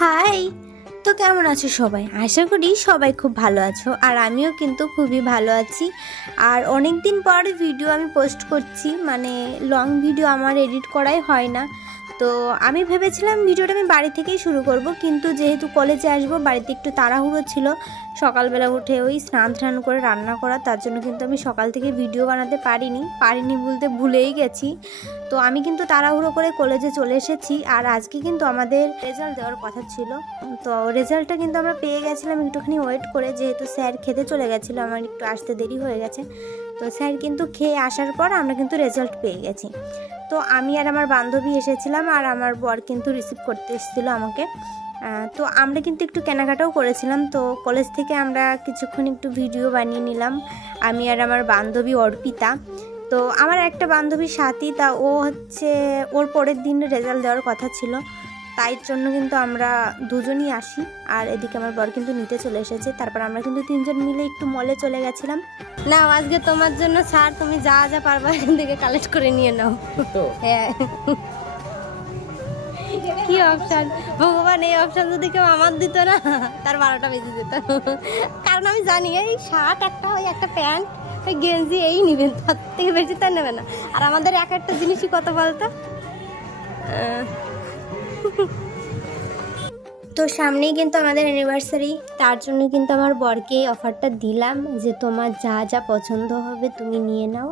High, তো কেমন আছো সবাই? আশা করি সবাই খুব ভালো আছো, আর আমিও কিন্তু খুবই ভালো আছি। আর অনেক দিন পর ভিডিও আমি পোস্ট করছি, মানে লং ভিডিও আমার এডিট করাই হয় না। তো আমি ভেবেছিলাম ভিডিওটা আমি বাড়ি থেকেই শুরু করব, কিন্তু যেহেতু কলেজে আসবো বাড়িতে একটু তাড়াহুড়ো ছিল, সকালবেলা উঠে ওই স্নান করে রান্না করা, তার জন্য কিন্তু আমি সকাল থেকে ভিডিও বানাতে পারিনি বলতে ভুলেই গেছি। তো আমি কিন্তু তাড়াহুড়ো করে কলেজে চলে এসেছি। আর আজকে কিন্তু আমাদের রেজাল্ট দেওয়ার কথা ছিল, তো রেজাল্টটা কিন্তু আমরা পেয়ে গেছিলাম একটুখানি ওয়েট করে, যেহেতু স্যার খেতে চলে গেছিলো, আমার একটু আসতে দেরি হয়ে গেছে। তো স্যার কিন্তু খেয়ে আসার পর আমরা কিন্তু রেজাল্ট পেয়ে গেছি। তো আমি আর আমার বান্ধবী এসেছিলাম, আর আমার বর কিন্তু রিসিভ করতে এসেছিলো আমাকে। তো আমরা কিন্তু একটু কেনাকাটাও করেছিলাম। তো কলেজ থেকে আমরা কিছুক্ষণ একটু ভিডিও বানিয়ে নিলাম, আমি আর আমার বান্ধবী অর্পিতা। তো আমার একটা বান্ধবীর সাথী, তা ও হচ্ছে ওর পরের দিন রেজাল্ট দেওয়ার কথা ছিল, তাই জন্য কিন্তু আমরা দুজনই আসি। আর এদিকে আমার বর কিন্তু নিতে চলে এসেছে। তারপর আমরা কিন্তু তিনজন মিলে একটু মলে চলে গেছিলাম। না, আজকে তোমার জন্য স্যার, তুমি যা যা পারবা এখান থেকে কালেক্ট করে নিয়ে নাও। হ্যাঁ, কি অপশান ভগবান, এই অপশান যদি কেউ আমার দিত না, তার 12টা বেজে যেত। কারণ আমি জানি এই শার্ট একটা, ওই একটা প্যান্ট, ওই গেঞ্জি এই নেবেন, তার থেকে বেশি তার নেবে না। আর আমাদের এক একটা জিনিসই কত বলতো। তো সামনেই কিন্তু আমাদের অ্যানিভার্সারি, তার জন্য কিন্তু আমার বরকে অফারটা দিলাম যে তোমার যা যা পছন্দ হবে তুমি নিয়ে নাও।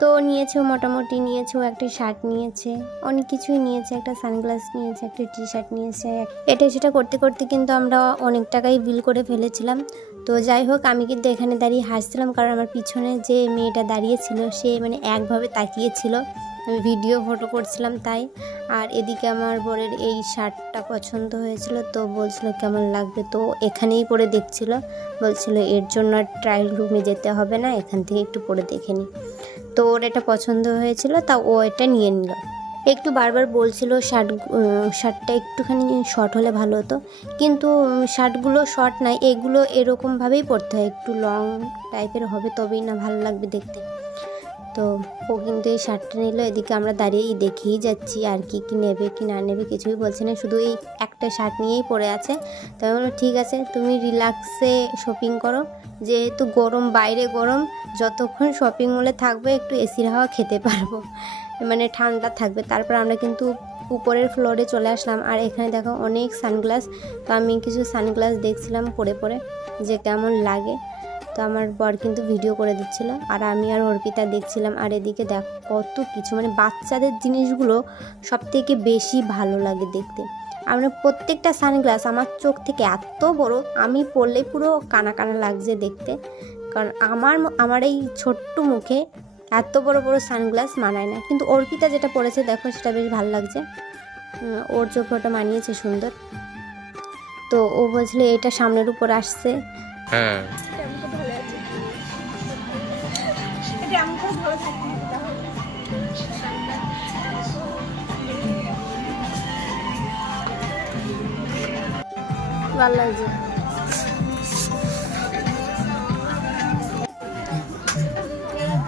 তো নিয়েছে, মোটামুটি নিয়েছে, ও একটা শার্ট নিয়েছে, অনেক কিছুই নিয়েছে, একটা সানগ্লাস নিয়েছে, একটা টি শার্ট নিয়েছে। এটা সেটা করতে করতে কিন্তু আমরা অনেক টাকাই বিল করে ফেলেছিলাম। তো যাই হোক, আমি কিন্তু এখানে দাঁড়িয়ে হাসছিলাম, কারণ আমার পিছনে যে মেয়েটা দাঁড়িয়েছিল সে মানে একভাবে তাকিয়েছিল, আমি ভিডিও ফটো করছিলাম তাই। আর এদিকে আমার বরের এই শার্টটা পছন্দ হয়েছিল, তো বলছিল কেমন লাগবে, তো এখানেই পরে দেখছিল, বলছিল এর জন্য ট্রায়াল রুমে যেতে হবে না, এখান থেকে একটু পরে দেখে নিই। তো ওর এটা পছন্দ হয়েছিল, তা ও এটা নিয়ে নিল। একটু বারবার বলছিল শার্টটা একটুখানি শর্ট হলে ভালো হতো, কিন্তু শার্টগুলো শর্ট নাই, এগুলো এরকমভাবেই পরতে হয়, একটু লং টাইপের হবে, তবেই না ভালো লাগবে দেখতে। তো ও কিন্তু এই শার্টটা নিল। এদিকে আমরা দাঁড়িয়েই দেখেই যাচ্ছি, আর কি নেবে কি না নেবে কিছুই বলছে না, শুধু এই একটা শার্ট নিয়েই পরে আছে। তো আমি বললাম ঠিক আছে, তুমি রিল্যাক্সে শপিং করো, যেহেতু গরম, বাইরে গরম, যতক্ষণ শপিং মলে থাকবে একটু এসির হাওয়া খেতে পারবো, মানে ঠান্ডা থাকবে। তারপর আমরা কিন্তু উপরের ফ্লোরে চলে আসলাম। আর এখানে দেখো অনেক সানগ্লাস, তো আমি কিছু সানগ্লাস দেখছিলাম পরে যে কেমন লাগে। তো আমার বর কিন্তু ভিডিও করে দিচ্ছিল, আর আমি আর অর্পিতা দেখছিলাম। আর এদিকে দেখো কত কিছু, মানে বাচ্চাদের জিনিসগুলো সব থেকে বেশি ভালো লাগে দেখতে। আমরা প্রত্যেকটা সানগ্লাস আমার চোখ থেকে এত বড়, আমি পরলে পুরো কানা কানা লাগছে দেখতে, কারণ আমার এই ছোট্ট মুখে এত বড় বড় সানগ্লাস মানায় না। কিন্তু অর্পিতা যেটা পরেছে দেখো, সেটা বেশ ভালো লাগছে, ওর চোখে ওটা মানিয়েছে সুন্দর। তো ও বলছিল এটা সামনের উপর আসছে। হ্যাঁ, ভালো লাগছে।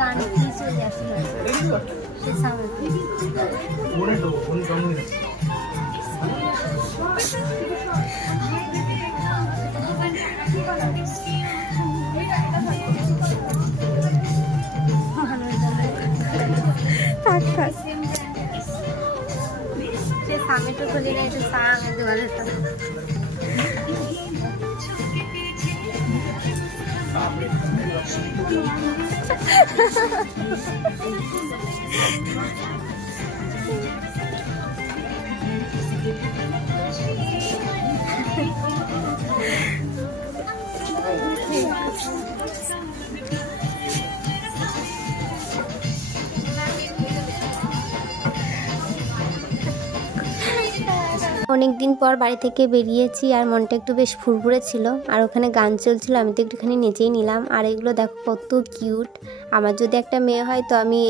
গান কি চলে আসলো সামনে তো খুলি না, এটা সামনে দেওয়ালে তো অনেক দিন পর বাড়ি থেকে বেরিয়েছি, আর মনটা একটু বেশ ফুরফুরে ছিল, আর ওখানে গান চলছিল, আমি তো একটুখানি নেচেই নিলাম। আর এগুলো দেখো কত কিউট, আমার যদি একটা মেয়ে হয় তো আমি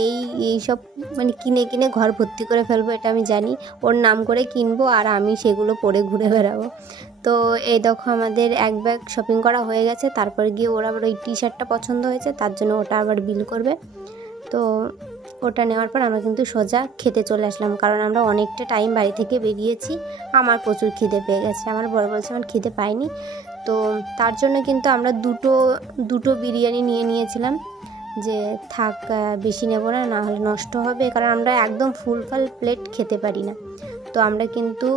এই সব মানে কিনে ঘর ভর্তি করে ফেলবো, এটা আমি জানি, ওর নাম করে কিনবো, আর আমি সেগুলো পরে ঘুরে বেড়াবো। তো এই দেখো আমাদের এক ব্যাগ শপিং করা হয়ে গেছে। তারপর গিয়ে ওর আবার ওই টি শার্টটা পছন্দ হয়েছে, তার জন্য ওটা আবার বিল করবে। তো ওটা নেওয়ার পর আমরা কিন্তু সোজা খেতে চলে আসলাম, কারণ আমরা অনেকটা টাইম বাড়ি থেকে বেরিয়েছি। আমার প্রচুর খিদে পেয়ে গেছে, আমার বড় বলছে আমার খিদে পায়নি। তো তার জন্য কিন্তু আমরা দুটো বিরিয়ানি নিয়েছিলাম, যে থাক বেশি নেব না, না হলে নষ্ট হবে, কারণ আমরা একদম ফুল প্লেট খেতে পারি না। তো আমরা কিন্তু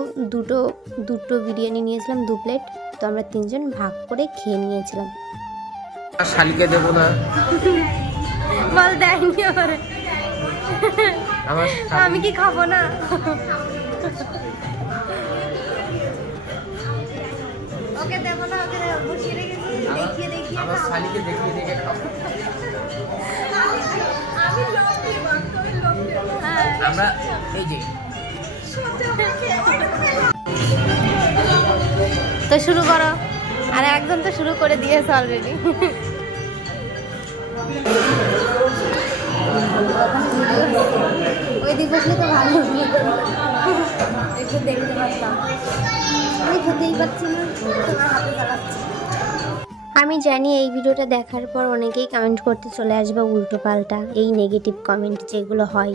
দুটো বিরিয়ানি নিয়েছিলাম, 2 প্লেট। তো আমরা 3 জন ভাগ করে খেয়ে নিয়েছিলাম। শালিকে দেব না বল দেয়নি আমি কি খাবো না? ওকে দেব না, ওকে বসিয়ে রেখেছি, দেখিয়ে আমার শালিকে দেখিয়ে খাবো। আমি লোভী, আমরা এই যে তো শুরু করো। আর একজন তো শুরু করে দিয়েছে অলরেডি। ওই দিক বসলে তো ভালো একটু দেখতে পারতাম। আমি খেতেই পারছি না, তোমার হাতে চালাচ্ছি। আমি জানি এই ভিডিওটা দেখার পর অনেকেই কমেন্ট করতে চলে আসবে উল্টো পাল্টা, এই নেগেটিভ কমেন্ট যেগুলো হয়,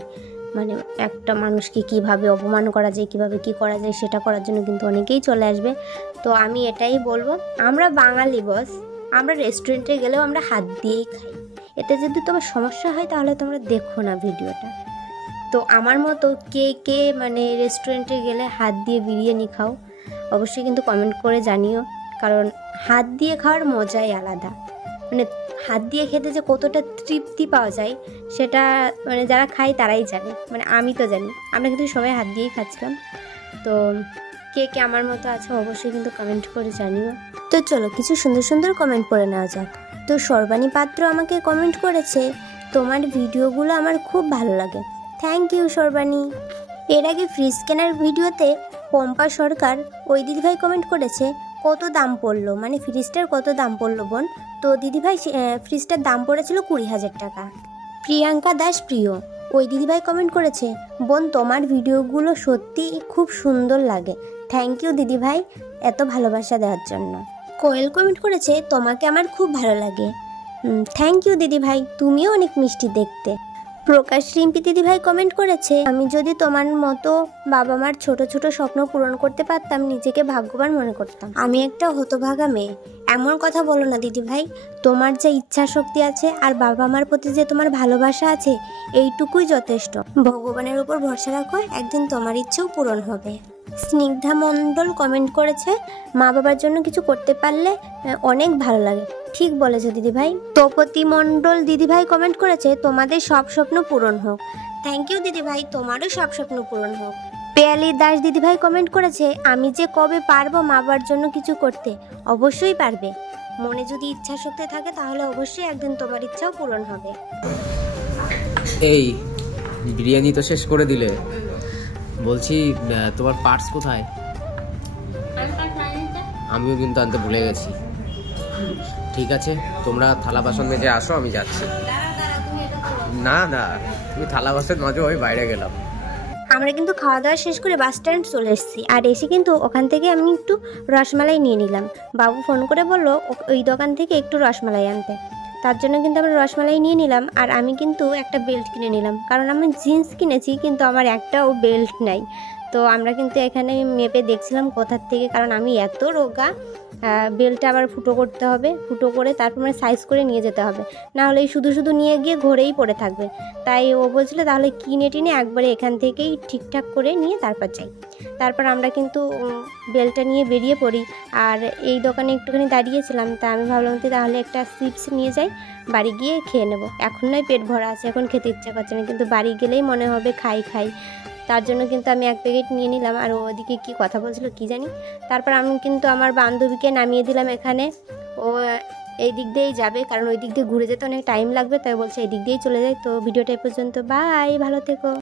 মানে একটা মানুষকে কিভাবে অপমান করা যায়, কিভাবে কি করা যায় সেটা করার জন্য কিন্তু অনেকেই চলে আসবে। তো আমি এটাই বলবো, আমরা বাঙালি বস, আমরা রেস্টুরেন্টে গেলেও আমরা হাত দিয়েই খাই। এতে যদি তোমার সমস্যা হয় তাহলে তোমরা দেখো না ভিডিওটা। তো আমার মতো কে মানে রেস্টুরেন্টে গেলে হাত দিয়ে বিরিয়ানি খাও, অবশ্যই কিন্তু কমেন্ট করে জানিও, কারণ হাত দিয়ে খাওয়ার মজাই আলাদা। মানে হাত দিয়ে খেতে যে কতটা তৃপ্তি পাওয়া যায় সেটা মানে যারা খায় তারাই জানে, মানে আমি তো জানি। আমরা কিন্তু সবাই হাত দিয়েই খাচ্ছিলাম। তো কে আমার মতো আছে অবশ্যই কিন্তু কমেন্ট করে জানিও। তো চলো কিছু সুন্দর সুন্দর কমেন্ট পড়ে নেওয়া যাক। তো সর্বাণী পাত্র আমাকে কমেন্ট করেছে, তোমার ভিডিওগুলো আমার খুব ভালো লাগে। Thank you Sarbani. এর আগে ফ্রিজ কেনার ভিডিওতে পম্পা সরকার ওই দিদিভাই কমেন্ট করেছে, কত দাম পড়লো, মানে ফ্রিজটার কত দাম পড়লো বোন? তো দিদিভাই ফ্রিজটার দাম পড়েছিল 20,000 টাকা। প্রিয়াঙ্কা দাস প্রিয় ওই দিদিভাই কমেন্ট করেছে, বোন তোমার ভিডিওগুলো সত্যি খুব সুন্দর লাগে। থ্যাংক ইউ দিদিভাই এত ভালোবাসা দেওয়ার জন্য। কোয়েল কমেন্ট করেছে, তোমাকে আমার খুব ভালো লাগে। থ্যাংক ইউ দিদিভাই, তুমিও অনেক মিষ্টি দেখতে। প্রকাশ রিম্পি দিদিভাই কমেন্ট করেছে, আমি যদি তোমার মতো বাবা মার ছোট ছোট স্বপ্ন পূরণ করতে পারতাম নিজেকে ভাগ্যবান মনে করতাম। আমি একটা হতভাগা মেয়ে। এমন কথা বলো না দিদিভাই, তোমার যে ইচ্ছা শক্তি আছে আর বাবা মার প্রতি যে তোমার ভালোবাসা আছে এইটুকুই যথেষ্ট। ভগবানের উপর ভরসা রাখো, একদিন তোমার ইচ্ছেও পূরণ হবে। স্নিগ্ধা মণ্ডল কমেন্ট করেছে, মা বাবার জন্য কিছু করতে পারলে অনেক ভালো লাগে। ঠিক বলেছো দিদিভাই। তপতি মণ্ডল দিদিভাই কমেন্ট করেছে, তোমাদের সব স্বপ্ন পূরণ হোক। থ্যাংক ইউ দিদিভাই, তোমারও সব স্বপ্ন পূরণ হোক। পেয়ালি দাস দিদিভাই কমেন্ট করেছে, আমি যে কবে পারবো মা বাবার জন্য কিছু করতে। অবশ্যই পারবে, মনে যদি ইচ্ছা শক্তি থাকে তাহলে অবশ্যই একদিন তোমার ইচ্ছাও পূরণ হবে। এই বিরিয়ানি তো শেষ করে দিলে, বলছি তোমার পার্টস কোথায়? আমিও কিন্তু আনতে ভুলে গেছি। ঠিক আছে, তোমরা থালা বাসন মেজে আসো, আমি যাচ্ছি। না তুমি থালা বাসন মাজো, আমি বাইরে গেলাম। আমরা কিন্তু খাওয়া দাওয়া শেষ করে বাস স্ট্যান্ড চলে এসেছি, আর এসে কিন্তু ওখান থেকে আমি একটু রসমালাই নিয়ে নিলাম। বাবু ফোন করে বললো ওই দোকান থেকে একটু রসমালাই আনতে, তার জন্য কিন্তু আমরা রসমালাই নিয়ে নিলাম। আর আমি কিন্তু একটা বেল্ট কিনে নিলাম, কারণ আমি জিন্স কিনেছি কিন্তু আমার একটাও বেল্ট নাই। তো আমরা কিন্তু এখানে মেপে দেখছিলাম কোথার থেকে, কারণ আমি এত রোগা, বেল্টটা আবার ফুটো করতে হবে, ফুটো করে তারপর মানে সাইজ করে নিয়ে যেতে হবে, না হলে শুধু নিয়ে গিয়ে ঘরেই পড়ে থাকবে। তাই ও বলছিল তাহলে কিনে টিনে একবারে এখান থেকেই ঠিকঠাক করে নিয়ে তারপর যাই। তারপর আমরা কিন্তু বেল্টটা নিয়ে বেরিয়ে পড়ি। আর এই দোকানে একটুখানি দাঁড়িয়েছিলাম, তা আমি ভাবলাম তাহলে একটা চিপস নিয়ে যাই, বাড়ি গিয়ে খেয়ে নেবো। এখন নয় পেট ভরা আছে, এখন খেতে ইচ্ছা করছে না, কিন্তু বাড়ি গেলেই মনে হবে খাই। তার জন্য কিন্তু আমি 1 প্যাকেট নিয়ে নিলাম। আর ওদিকে কি কথা বলছিল কি জানি। তারপর আমি কিন্তু আমার বান্ধবীকে নামিয়ে দিলাম এখানে, ও এই দিক দিয়েই যাবে, কারণ ওই দিক দিয়ে ঘুরে যেতে অনেক টাইম লাগবে, তাই বলছে এই দিক দিয়েই চলে যায়। তো ভিডিওটা এই পর্যন্ত, বাই, ভালো থেকো।